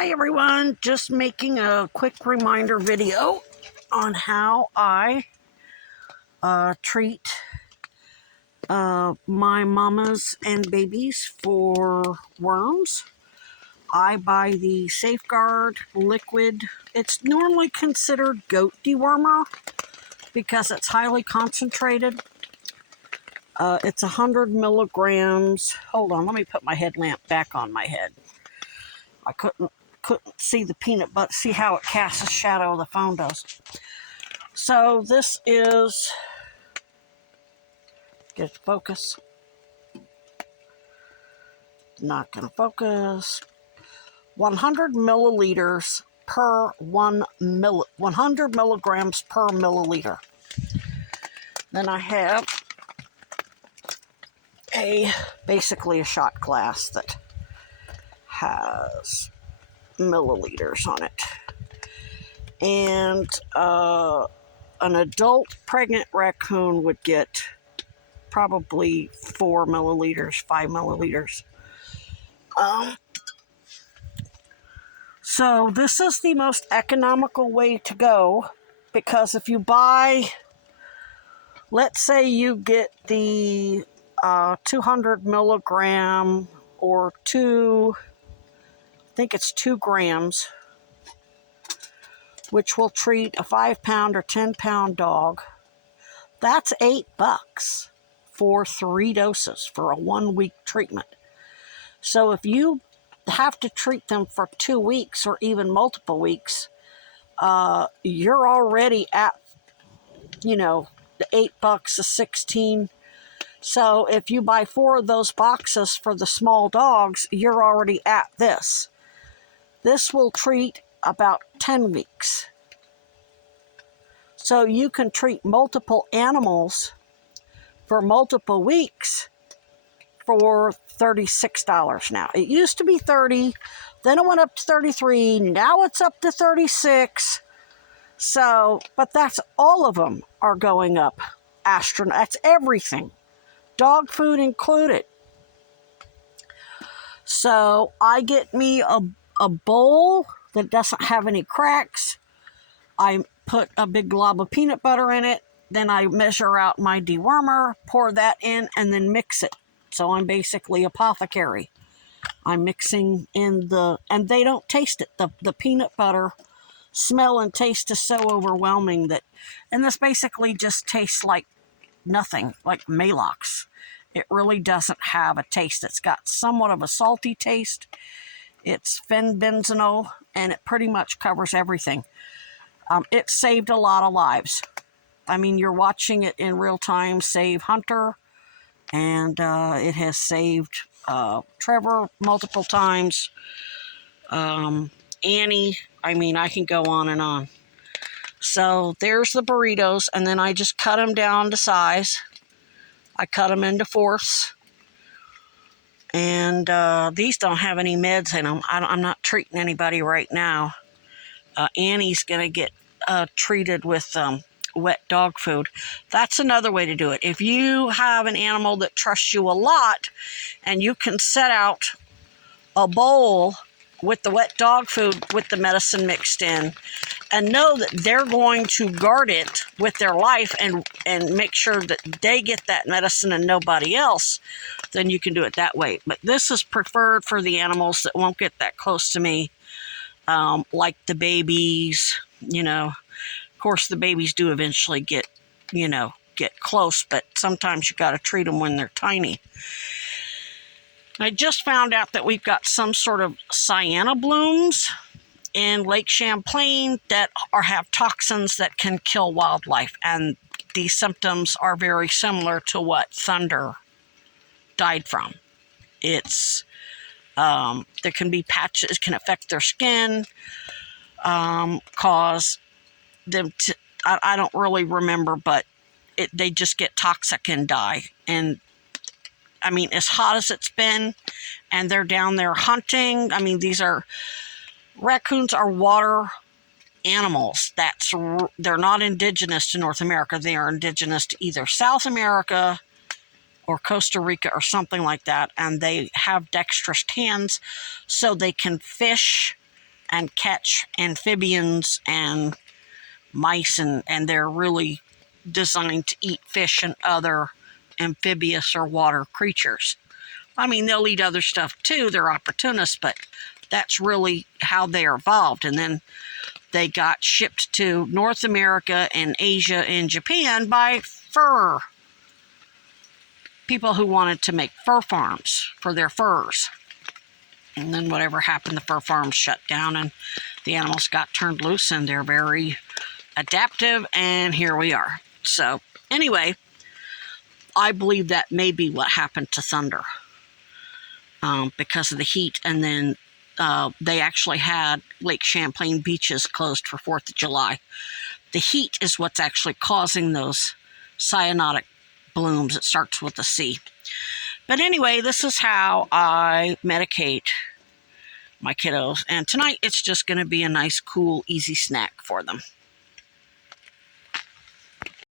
Hi everyone, just making a quick reminder video on how I treat my mamas and babies for worms. I buy the Safeguard liquid. It's normally considered goat dewormer because it's highly concentrated. It's 100 milligrams. Hold on, let me put my headlamp back on my head. I couldn't see the peanut butter, see how it casts a shadow, the phone does. So this is, get to focus, not gonna focus, 100 milliliters per 100 milligrams per milliliter. Then I have basically a shot glass that has milliliters on it. And an adult pregnant raccoon would get probably 4 milliliters, 5 milliliters. So this is the most economical way to go, because if you buy, let's say you get the 200 milligram or I think it's 2 grams, which will treat a 5-pound or 10-pound dog. That's $8 for 3 doses for a 1-week treatment. So if you have to treat them for 2 weeks or even multiple weeks, you're already at, the $8 is 16. So if you buy 4 of those boxes for the small dogs, you're already at this. This will treat about 10 weeks. So you can treat multiple animals for multiple weeks for $36 now. It used to be $30, then it went up to $33, now it's up to $36. So, but that's all of them are going up. That's everything. Dog food included. So I get me a bowl that doesn't have any cracks. I put a big glob of peanut butter in it. Then I measure out my dewormer, pour that in, and then mix it. So I'm basically apothecary. I'm mixing in and they don't taste it. The peanut butter smell and taste is so overwhelming and this basically just tastes like nothing, like Maalox. It really doesn't have a taste. It's got somewhat of a salty taste. It's fenbenzonal, and it pretty much covers everything. It saved a lot of lives. I mean, you're watching it in real time save Hunter, and it has saved Trevor multiple times. Annie, I mean, I can go on and on. So there's the burritos, and then I just cut them down to size. I cut them into fourths. And these don't have any meds in them. I'm not treating anybody right now. Annie's going to get treated with wet dog food. That's another way to do it. If you have an animal that trusts you a lot and you can set out a bowl with the wet dog food with the medicine mixed in and know that they're going to guard it with their life and make sure that they get that medicine and nobody else, then you can do it that way. But this is preferred for the animals that won't get that close to me, like the babies. Of course, the babies do eventually get close, but sometimes you got to treat them when they're tiny. I just found out that we've got some sort of cyanide blooms in Lake Champlain that have toxins that can kill wildlife, and these symptoms are very similar to what Thunder died from. It's there can be patches, it can affect their skin, cause them to, I don't really remember, but they just get toxic and die. And I mean, as hot as it's been, and they're down there hunting. I mean, raccoons are water animals. They're not indigenous to North America. They are indigenous to either South America or Costa Rica or something like that. And they have dexterous hands, so they can fish and catch amphibians and mice, and they're really designed to eat fish and other amphibious or water creatures. I mean, they'll eat other stuff too. They're opportunists, but that's really how they evolved. And then they got shipped to North America and Asia and Japan by fur people who wanted to make fur farms for their furs. And then whatever happened, the fur farms shut down and the animals got turned loose, and they're very adaptive, and here we are. So anyway, I believe that may be what happened to Thunder because of the heat. And then they actually had Lake Champlain beaches closed for 4th of July. The heat is what's actually causing those cyanotic blooms. It starts with a C. But anyway, this is how I medicate my kiddos. And tonight it's just going to be a nice, cool, easy snack for them.